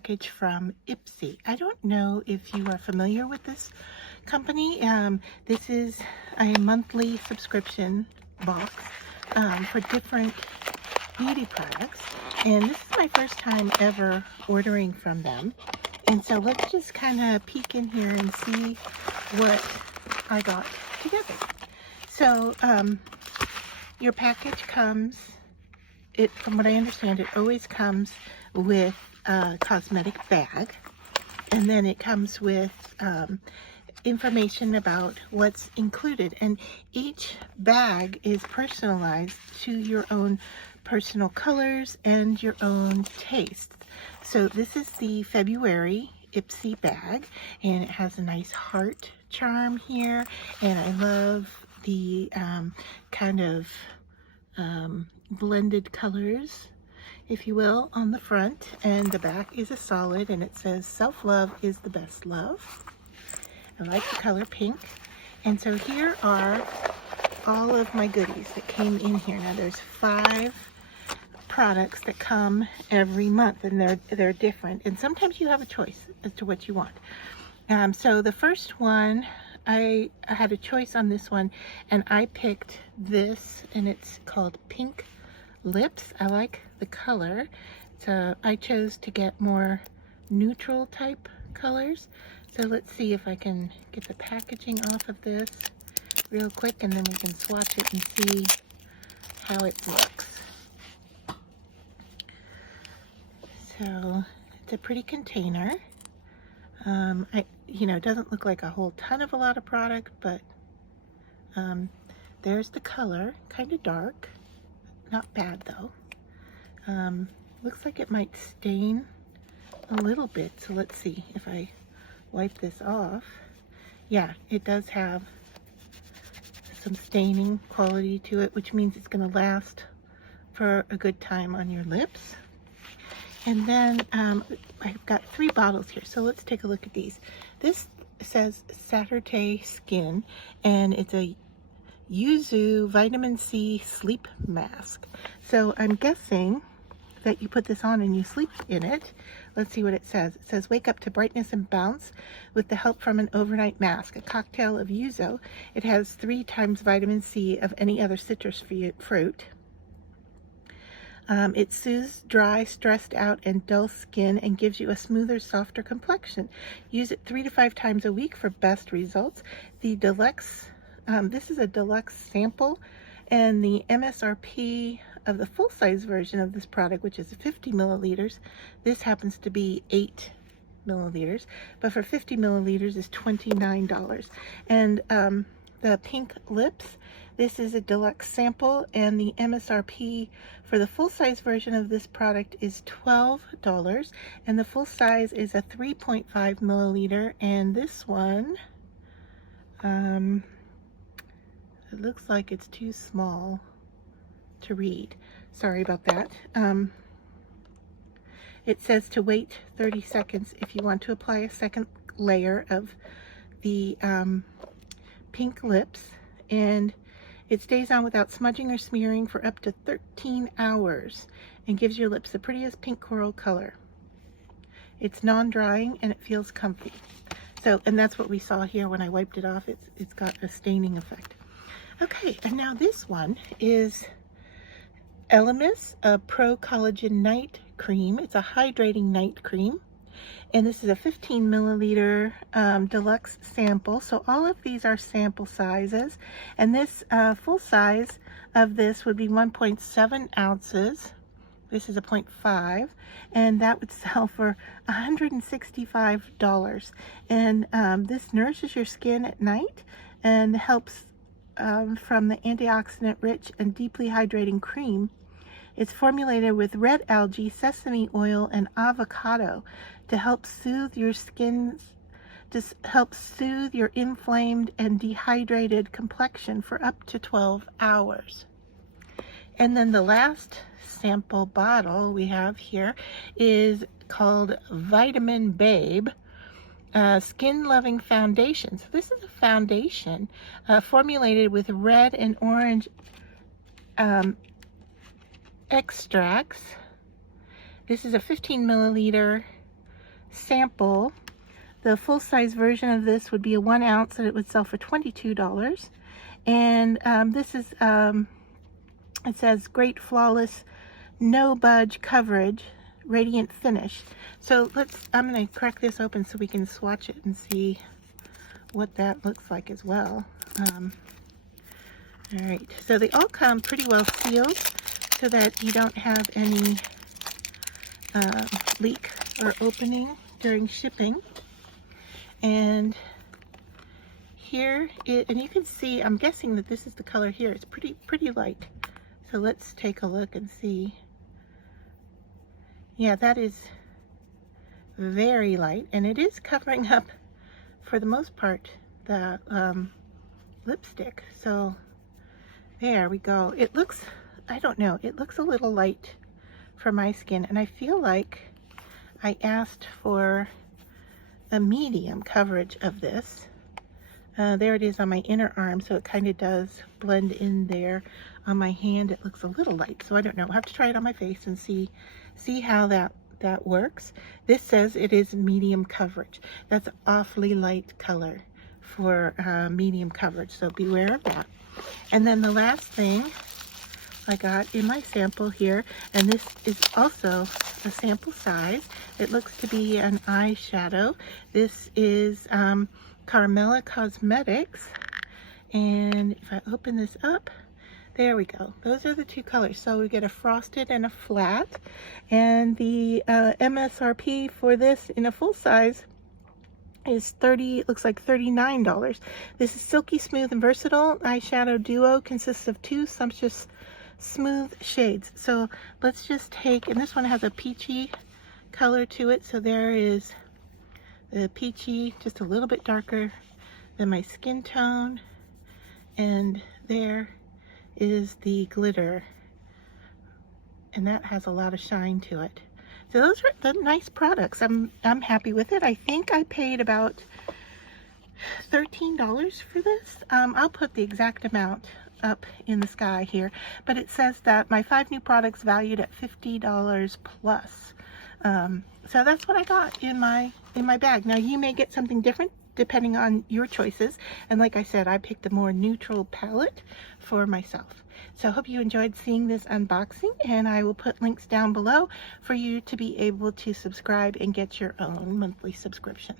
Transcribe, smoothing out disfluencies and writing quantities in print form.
package from Ipsy. I don't know if you are familiar with this company. This is a monthly subscription box for different beauty products. And this is my first time ever ordering from them. And so let's just kind of peek in here and see what I got together. So your package comes, from what I understand, it always comes with a cosmetic bag, and then it comes with information about what's included, and each bag is personalized to your own personal colors and your own tastes. So this is the February Ipsy bag, and it has a nice heart charm here, and I love the kind of blended colors, if you will, on the front, and the back is a solid, and it says self-love is the best love. I like the color pink. And so here are all of my goodies that came in here. Now there's 5 products that come every month, and they're different, and sometimes you have a choice as to what you want. So the first one, I had a choice on this one, and I picked this, and it's called Pink Lips. I like the color. So I chose to get more neutral type colors. So let's see if I can get the packaging off of this real quick, and then we can swatch it and see how it looks. So it's a pretty container. It doesn't look like a lot of product, but there's the color, kind of dark, not bad though. Looks like it might stain a little bit, so let's see if I wipe this off. Yeah, it does have some staining quality to it, which means it's going to last for a good time on your lips. And then I've got 3 bottles here, so let's take a look at these. This says Saturday Skin, and it's a Yuzu Vitamin C Sleep Mask. So I'm guessing that you put this on and you sleep in it. Let's see what it says. It says, wake up to brightness and bounce with the help from an overnight mask, a cocktail of yuzu. It has 3 times vitamin C of any other citrus fruit. It soothes dry, stressed out, and dull skin and gives you a smoother, softer complexion. Use it 3 to 5 times a week for best results. The deluxe, this is a deluxe sample, and the MSRP of the full-size version of this product, which is 50 milliliters, this happens to be 8 milliliters, but for 50 milliliters is $29. And the Pink Lips, this is a deluxe sample, and the MSRP for the full-size version of this product is $12, and the full size is a 3.5 milliliter, and this one, it looks like it's too small to read. Sorry about that. It says to wait 30 seconds if you want to apply a second layer of the Pink Lips, and it stays on without smudging or smearing for up to 13 hours and gives your lips the prettiest pink coral color. It's non-drying and it feels comfy. So, and that's what we saw here when I wiped it off. It's got a staining effect. Okay, and now this one is Elemis, a Pro Collagen Night Cream. It's a hydrating night cream. And this is a 15 milliliter deluxe sample. So all of these are sample sizes. And this full size of this would be 1.7 ounces. This is a 0.5. And that would sell for $165. And this nourishes your skin at night and helps from the antioxidant rich and deeply hydrating cream. It's formulated with red algae, sesame oil, and avocado to help soothe your inflamed and dehydrated complexion for up to 12 hours. And then the last sample bottle we have here is called Vitamin Babe Skin Loving Foundation. So this is a foundation formulated with red and orange extracts. This is a 15 milliliter sample. The full-size version of this would be a 1 ounce, and it would sell for $22. And this is, it says great flawless, no budge coverage, radiant finish. So I'm going to crack this open so we can swatch it and see what that looks like as well. All right, so they all come pretty well sealed so that you don't have any leak or opening during shipping. And here and you can see, I'm guessing that this is the color here. It's pretty light. So let's take a look and see. Yeah, that is very light, and it is covering up, for the most part, the lipstick. So there we go. It looks, I don't know, it looks a little light for my skin, and I feel like I asked for a medium coverage of this. There it is on my inner arm, so it kind of does blend in there. On my hand it looks a little light, so I don't know. I'll have to try it on my face and see how that works. This says it is medium coverage. That's awfully light color for medium coverage, so beware of that. And then the last thing I got in my sample here, and this is also a sample size. It looks to be an eyeshadow. This is Carmela Cosmetics, and if I open this up, there we go. Those are the two colors. So we get a frosted and a flat, and the MSRP for this in a full size is looks like $39. This is Silky Smooth and Versatile Eyeshadow Duo, consists of 2 sumptuous smooth shades. So let's just take, and this one has a peachy color to it, so there is the peachy, just a little bit darker than my skin tone, and there is the glitter, and that has a lot of shine to it. So those are the nice products. I'm happy with it. I think I paid about $13 for this. I'll put the exact amount up in the sky here, but it says that my 5 new products valued at $50 plus. So that's what I got in my bag. Now you may get something different depending on your choices, and like I said, I picked a more neutral palette for myself. So I hope you enjoyed seeing this unboxing, and I will put links down below for you to be able to subscribe and get your own monthly subscription.